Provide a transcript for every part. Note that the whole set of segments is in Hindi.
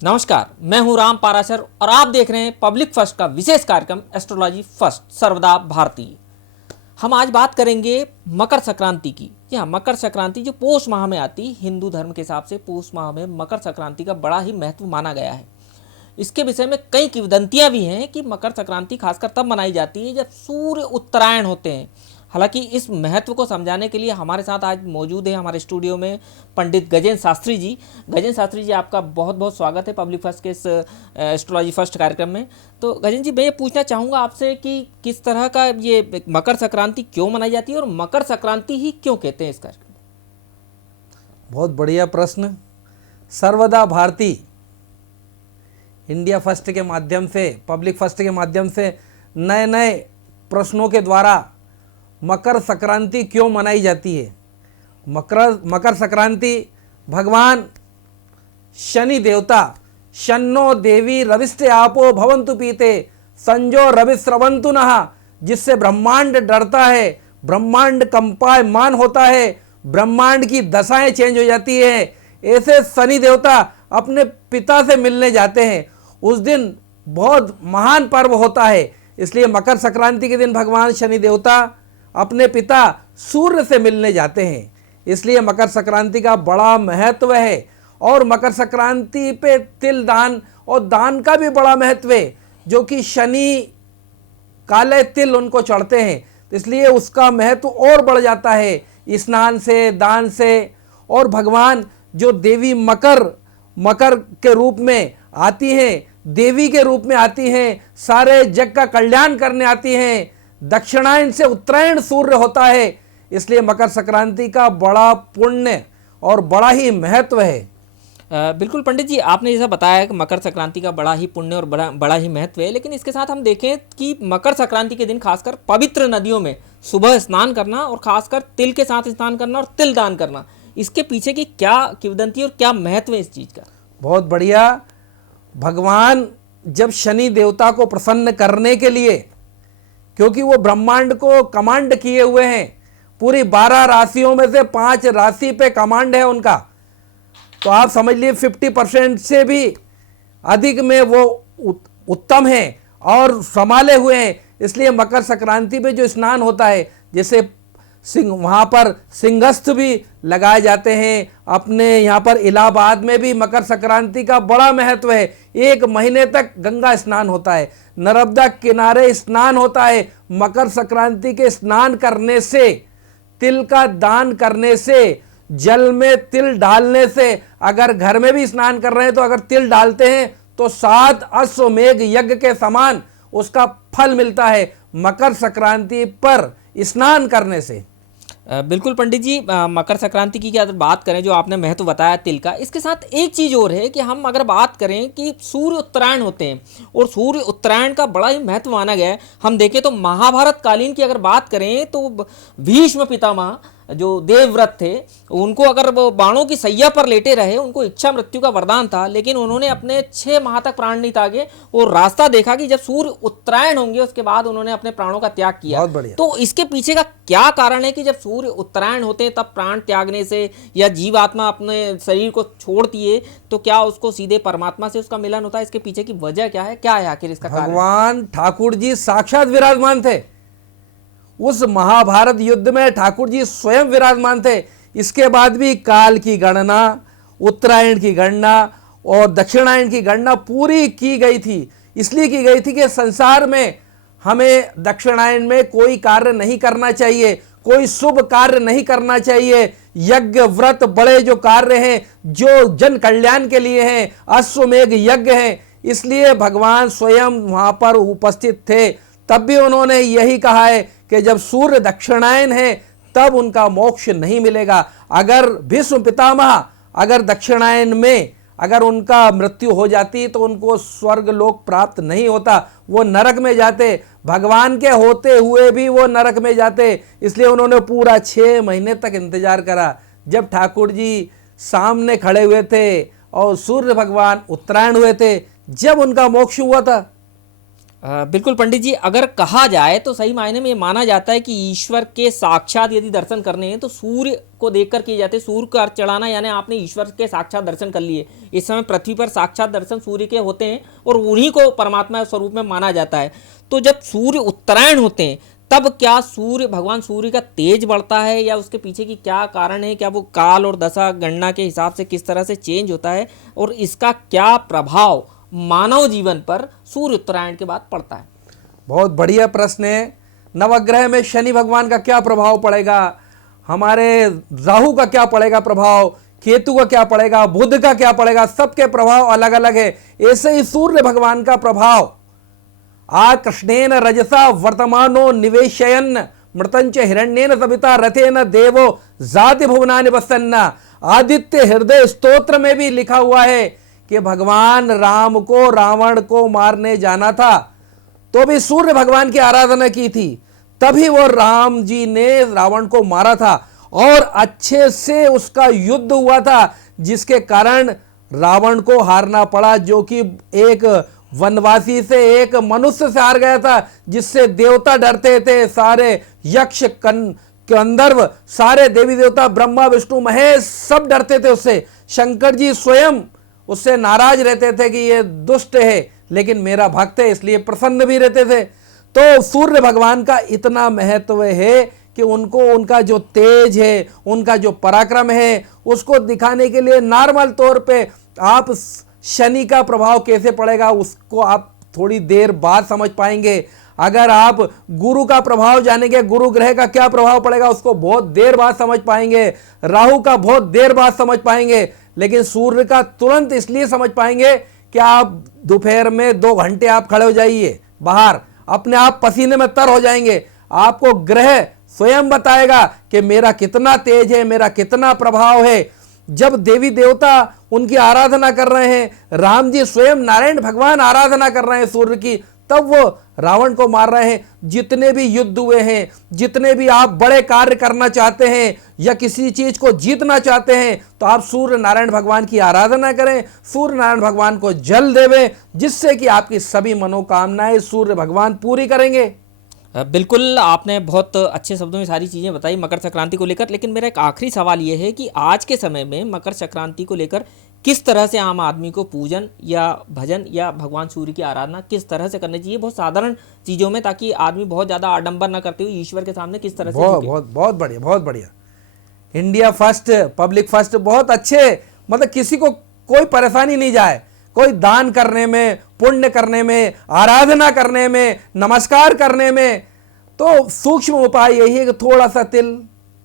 नमस्कार, मैं हूं राम पाराशर और आप देख रहे हैं पब्लिक फर्स्ट का विशेष कार्यक्रम एस्ट्रोलॉजी फर्स्ट सर्वदा भारतीय। हम आज बात करेंगे मकर संक्रांति की। जी हाँ, मकर संक्रांति जो पौष माह में आती, हिंदू धर्म के हिसाब से पौष माह में मकर संक्रांति का बड़ा ही महत्व माना गया है। इसके विषय में कई किंवदंतियां भी हैं कि मकर संक्रांति खासकर तब मनाई जाती है जब सूर्य उत्तरायण होते हैं। हालांकि इस महत्व को समझाने के लिए हमारे साथ आज मौजूद है हमारे स्टूडियो में पंडित गजेंद्र शास्त्री जी। गजेंद्र शास्त्री जी, आपका बहुत बहुत स्वागत है पब्लिक फर्स्ट के इस एस्ट्रोलॉजी फर्स्ट कार्यक्रम में। तो गजेंद्र जी, मैं ये पूछना चाहूँगा आपसे कि किस तरह का ये मकर संक्रांति क्यों मनाई जाती है और मकर संक्रांति ही क्यों कहते हैं इस कार्यक्रम? बहुत बढ़िया प्रश्न। सर्वदा भारती इंडिया फर्स्ट के माध्यम से, पब्लिक फर्स्ट के माध्यम से नए नए प्रश्नों के द्वारा मकर संक्रांति क्यों मनाई जाती है। मकर संक्रांति भगवान शनि देवता शन्नो देवी रविस्ते आपो भवन्तु पीते संजो रविस्रवन्तु नः, जिससे ब्रह्मांड डरता है, ब्रह्मांड कंपायमान होता है, ब्रह्मांड की दशाएं चेंज हो जाती है। ऐसे शनि देवता अपने पिता से मिलने जाते हैं। उस दिन बहुत महान पर्व होता है, इसलिए मकर संक्रांति के दिन भगवान शनि देवता अपने पिता सूर्य से मिलने जाते हैं। इसलिए मकर संक्रांति का बड़ा महत्व है। और मकर संक्रांति पे तिल दान और दान का भी बड़ा महत्व है, जो कि शनि काले तिल उनको चढ़ते हैं, तो इसलिए उसका महत्व और बढ़ जाता है स्नान से, दान से। और भगवान जो देवी मकर के रूप में आती हैं, देवी के रूप में आती हैं, सारे जग का कल्याण करने आती हैं। दक्षिणायन से उत्तरायण सूर्य होता है, इसलिए मकर संक्रांति का बड़ा पुण्य और बड़ा ही महत्व है। बिल्कुल पंडित जी, आपने जैसा बताया कि मकर संक्रांति का बड़ा ही पुण्य और बड़ा ही महत्व है, लेकिन इसके साथ हम देखें कि मकर संक्रांति के दिन खासकर पवित्र नदियों में सुबह स्नान करना और खासकर तिल के साथ स्नान करना और तिल दान करना, इसके पीछे की क्या किंवदंती और क्या महत्व है इस चीज़ का? बहुत बढ़िया। भगवान जब शनि देवता को प्रसन्न करने के लिए, क्योंकि वो ब्रह्मांड को कमांड किए हुए हैं, पूरी 12 राशियों में से 5 राशि पे कमांड है उनका, तो आप समझ लिए 50% से भी अधिक में वो उत्तम है और संभाले हुए हैं। इसलिए मकर संक्रांति पे जो स्नान होता है, जैसे वहाँ पर सिंहस्थ भी लगाए जाते हैं। अपने यहाँ पर इलाहाबाद में भी मकर संक्रांति का बड़ा महत्व है। 1 महीने तक गंगा स्नान होता है, नर्मदा किनारे स्नान होता है। मकर संक्रांति के स्नान करने से, तिल का दान करने से, जल में तिल डालने से, अगर घर में भी स्नान कर रहे हैं तो अगर तिल डालते हैं तो 7 अश्वमेध यज्ञ के समान उसका फल मिलता है मकर संक्रांति पर स्नान करने से। बिल्कुल पंडित जी, मकर संक्रांति की अगर बात करें, जो आपने महत्व बताया तिल का, इसके साथ एक चीज़ और है कि हम अगर बात करें कि सूर्य उत्तरायण होते हैं और सूर्य उत्तरायण का बड़ा ही महत्व माना गया है। हम देखें तो महाभारत कालीन की अगर बात करें तो भीष्म पितामह जो देवव्रत थे, उनको अगर वो बाणों की सैया पर लेटे रहे, उनको इच्छा मृत्यु का वरदान था, लेकिन उन्होंने अपने 6 माह तक प्राण नहीं त्यागे और रास्ता देखा कि जब सूर्य उत्तरायण होंगे उसके बाद उन्होंने अपने प्राणों का त्याग किया। तो इसके पीछे का क्या कारण है कि जब सूर्य उत्तरायण होते हैं तब प्राण त्यागने से या जीवात्मा अपने शरीर को छोड़ती है तो क्या उसको सीधे परमात्मा से उसका मिलन होता है? इसके पीछे की वजह क्या है, क्या है आखिर इसका कारण? भगवान ठाकुर जी साक्षात विराजमान थे उस महाभारत युद्ध में, ठाकुर जी स्वयं विराजमान थे। इसके बाद भी काल की गणना, उत्तरायण की गणना और दक्षिणायन की गणना पूरी की गई थी। इसलिए की गई थी कि संसार में हमें दक्षिणायन में कोई कार्य नहीं करना चाहिए, कोई शुभ कार्य नहीं करना चाहिए। यज्ञ व्रत बड़े जो कार्य हैं, जो जन कल्याण के लिए हैं, अश्वमेध यज्ञ हैं, इसलिए भगवान स्वयं वहां पर उपस्थित थे। तब भी उन्होंने यही कहा है कि जब सूर्य दक्षिणायन है तब उनका मोक्ष नहीं मिलेगा। अगर भीष्म पितामह अगर दक्षिणायन में अगर उनका मृत्यु हो जाती तो उनको स्वर्ग लोक प्राप्त नहीं होता, वो नरक में जाते। भगवान के होते हुए भी वो नरक में जाते। इसलिए उन्होंने पूरा 6 महीने तक इंतजार करा। जब ठाकुर जी सामने खड़े हुए थे और सूर्य भगवान उत्तरायण हुए थे, जब उनका मोक्ष हुआ था। बिल्कुल पंडित जी, अगर कहा जाए तो सही मायने में ये माना जाता है कि ईश्वर के साक्षात यदि दर्शन करने हैं तो सूर्य को देखकर किए जाते हैं। सूर्य का अर्घ चढ़ाना यानी आपने ईश्वर के साक्षात दर्शन कर लिए। इस समय पृथ्वी पर साक्षात दर्शन सूर्य के होते हैं और उन्हीं को परमात्मा स्वरूप में माना जाता है। तो जब सूर्य उत्तरायण होते हैं तब क्या सूर्य, भगवान सूर्य का तेज बढ़ता है या उसके पीछे की क्या कारण है? क्या वो काल और दशा गणना के हिसाब से किस तरह से चेंज होता है और इसका क्या प्रभाव मानव जीवन पर सूर्य उत्तरायण के बाद पड़ता है? बहुत बढ़िया प्रश्न है। नवग्रह में शनि भगवान का क्या प्रभाव पड़ेगा, हमारे राहु का क्या पड़ेगा प्रभाव, केतु का क्या पड़ेगा, बुध का क्या पड़ेगा, सबके प्रभाव अलग अलग है। ऐसे ही सूर्य भगवान का प्रभाव कृष्णेन रजसा वर्तमानो निवेशयन मृतंच हिरण्येन सविता रथेन देवो जाति भुवनानि वसन्न। आदित्य हृदय स्तोत्र में भी लिखा हुआ है कि भगवान राम को रावण को मारने जाना था तो भी सूर्य भगवान की आराधना की थी, तभी वो राम जी ने रावण को मारा था और अच्छे से उसका युद्ध हुआ था, जिसके कारण रावण को हारना पड़ा, जो कि एक वनवासी से, एक मनुष्य से हार गया था, जिससे देवता डरते थे। सारे यक्ष गंधर्व, सारे देवी देवता, ब्रह्मा विष्णु महेश सब डरते थे उससे। शंकर जी स्वयं उससे नाराज रहते थे कि ये दुष्ट है लेकिन मेरा भक्त है, इसलिए प्रसन्न भी रहते थे। तो सूर्य भगवान का इतना महत्व है कि उनको, उनका जो तेज है, उनका जो पराक्रम है, उसको दिखाने के लिए नॉर्मल तौर पे आप शनि का प्रभाव कैसे पड़ेगा उसको आप थोड़ी देर बाद समझ पाएंगे। अगर आप गुरु का प्रभाव जानेंगे, गुरु ग्रह का क्या प्रभाव पड़ेगा उसको बहुत देर बाद समझ पाएंगे, राहु का बहुत देर बाद समझ पाएंगे, लेकिन सूर्य का तुरंत इसलिए समझ पाएंगे कि आप दोपहर में 2 घंटे आप खड़े हो जाइए बाहर, अपने आप पसीने में तर हो जाएंगे। आपको ग्रह स्वयं बताएगा कि मेरा कितना तेज है, मेरा कितना प्रभाव है। जब देवी देवता उनकी आराधना कर रहे हैं, राम जी स्वयं नारायण भगवान आराधना कर रहे हैं सूर्य की, तब वो रावण को मार रहे हैं। जितने भी युद्ध हुए हैं, जितने भी आप बड़े कार्य करना चाहते हैं या किसी चीज को जीतना चाहते हैं, तो आप सूर्य नारायण भगवान की आराधना करें, सूर्य नारायण भगवान को जल देवें, जिससे कि आपकी सभी मनोकामनाएं सूर्य भगवान पूरी करेंगे। बिल्कुल, आपने बहुत अच्छे शब्दों में सारी चीज़ें बताई मकर संक्रांति को लेकर। लेकिन मेरा एक आखिरी सवाल ये है कि आज के समय में मकर संक्रांति को लेकर किस तरह से आम आदमी को पूजन या भजन या भगवान सूर्य की आराधना किस तरह से करनी चाहिए, बहुत साधारण चीज़ों में, ताकि आदमी बहुत ज़्यादा आडंबर न करते हुए ईश्वर के सामने किस तरह से बहुत बढ़िया, बहुत बढ़िया। इंडिया फर्स्ट, पब्लिक फर्स्ट, बहुत अच्छे, मतलब किसी को कोई परेशानी नहीं जाए, कोई दान करने में, पुण्य करने में, आराधना करने में, नमस्कार करने में। तो सूक्ष्म उपाय यही है कि थोड़ा सा तिल,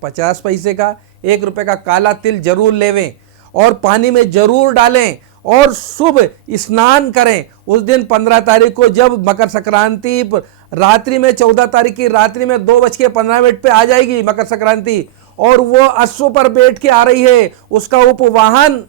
50 पैसे का, 1 रुपए का काला तिल जरूर लेवें और पानी में जरूर डालें और शुभ स्नान करें। उस दिन 15 तारीख को जब मकर संक्रांति रात्रि में, 14 तारीख की रात्रि में 2:15 पे आ जाएगी मकर संक्रांति, और वो अश्व पर बैठ के आ रही है, उसका उपवाहन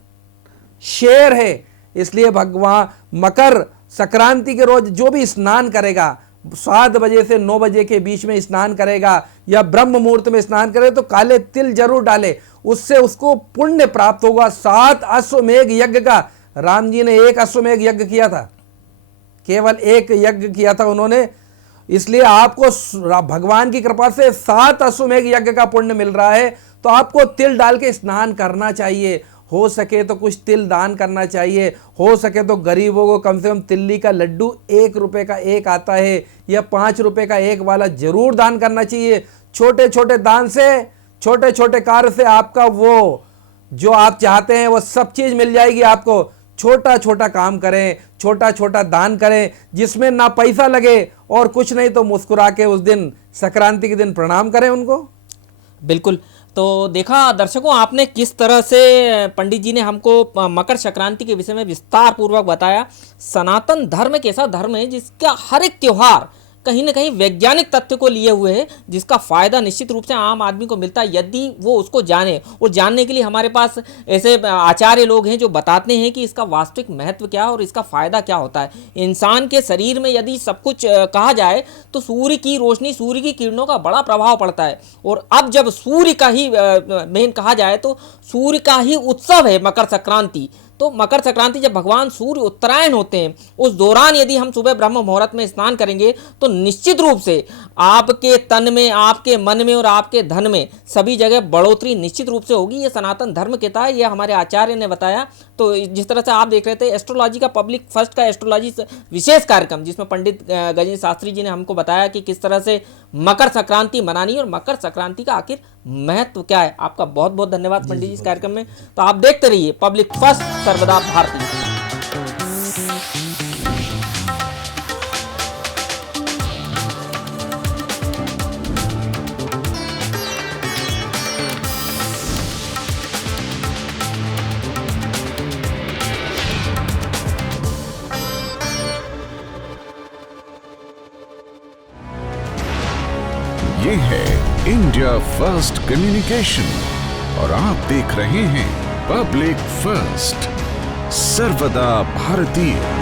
शेर है। इसलिए भगवान मकर संक्रांति के रोज जो भी स्नान करेगा, 7 बजे से 9 बजे के बीच में स्नान करेगा या ब्रह्म मुहूर्त में स्नान करे, तो काले तिल जरूर डाले, उससे उसको पुण्य प्राप्त होगा। 7 अश्वमेघ यज्ञ का, राम जी ने 1 अश्वमेघ यज्ञ किया था, केवल 1 यज्ञ किया था उन्होंने, इसलिए आपको भगवान की कृपा से 7 अश्वमेघ यज्ञ का पुण्य मिल रहा है। तो आपको तिल डाल के स्नान करना चाहिए, हो सके तो कुछ तिल दान करना चाहिए, हो सके तो गरीबों को कम से कम तिल्ली का लड्डू 1 रुपए का 1 आता है या 5 रुपए का 1 वाला जरूर दान करना चाहिए। छोटे छोटे दान से, छोटे छोटे कार्य से आपका वो जो आप चाहते हैं वो सब चीज मिल जाएगी आपको। छोटा छोटा काम करें, छोटा छोटा दान करें, जिसमें ना पैसा लगे और कुछ नहीं तो मुस्कुरा के उस दिन संक्रांति के दिन प्रणाम करें उनको। बिल्कुल। तो देखा दर्शकों, आपने किस तरह से पंडित जी ने हमको मकर संक्रांति के विषय में विस्तार पूर्वक बताया। सनातन धर्म एक ऐसा धर्म है जिसका हर एक त्योहार कहीं ना कहीं वैज्ञानिक तथ्य को लिए हुए है, जिसका फायदा निश्चित रूप से आम आदमी को मिलता है यदि वो उसको जाने। और जानने के लिए हमारे पास ऐसे आचार्य लोग हैं जो बताते हैं कि इसका वास्तविक महत्व क्या है और इसका फायदा क्या होता है। इंसान के शरीर में यदि सब कुछ कहा जाए तो सूर्य की रोशनी, सूर्य की किरणों का बड़ा प्रभाव पड़ता है। और अब जब सूर्य का ही मेन कहा जाए तो सूर्य का ही उत्सव है मकर संक्रांति, तो मकर संक्रांति जब भगवान सूर्य उत्तरायण होते हैं उस दौरान यदि हम सुबह ब्रह्म मुहूर्त में स्नान करेंगे तो निश्चित रूप से आपके तन में, आपके मन में और आपके धन में सभी जगह बढ़ोतरी निश्चित रूप से होगी। ये सनातन धर्म कहता है, ये हमारे आचार्य ने बताया। तो जिस तरह से आप देख रहे थे एस्ट्रोलॉजी का पब्लिक फर्स्ट का एस्ट्रोलॉजी विशेष कार्यक्रम, जिसमें पंडित गजेंद्र शास्त्री जी ने हमको बताया कि किस तरह से मकर संक्रांति मनानी और मकर संक्रांति का आखिर महत्व क्या है। आपका बहुत बहुत धन्यवाद पंडित जी इस कार्यक्रम में। तो आप देखते रहिए पब्लिक फर्स्ट सर्वदा भारती। ये है इंडिया फर्स्ट कम्युनिकेशन और आप देख रहे हैं पब्लिक फर्स्ट सर्वदा भारतीय।